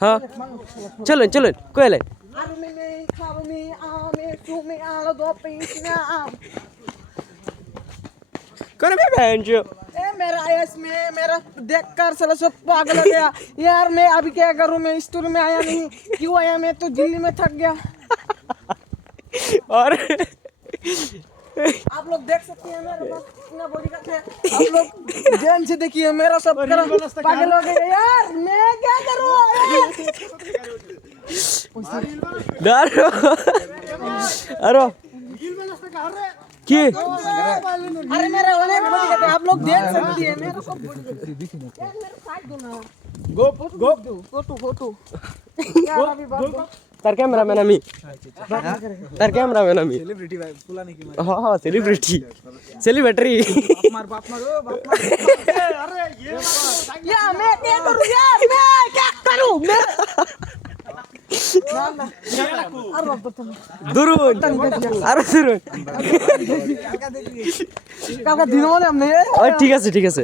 हाँ चलें चलें कोई ले कौन है बहन जो मेरा आया इसमें मेरा देख कर साला सब पागल हो गया यार। मैं अभी क्या करूं, मैं स्टोर में आया नहीं, क्यों आया? मैं तो दिल्ली में थक गया। और आप लोग देख सकते हैं मेरा बस कितना बॉडी का है। आप लोग ध्यान से देखिए, मेरा सब पागल हो गया यार। मैं क्या करूं? दारो अरे की अरे मेरा अनेक बॉडी का है, आप लोग देख सकते हैं मेरा सब बॉडी का है। यार मेरा साइड दो ना। गो टू यार अभी बात तार कैमरामैन আমি तार कैमरामैन আমি सेलिब्रिटी भाई पुलाने की हाँ हाँ सेलिब्रिटी सेलिब्रिटी मार बाप मारो अरे ये यार मैं क्या करूं यार? मैं क्या करूं? मैं अरे बाप रे दुरुन अरे दुरुन কালকে দিন বলে আমি ঠিক আছে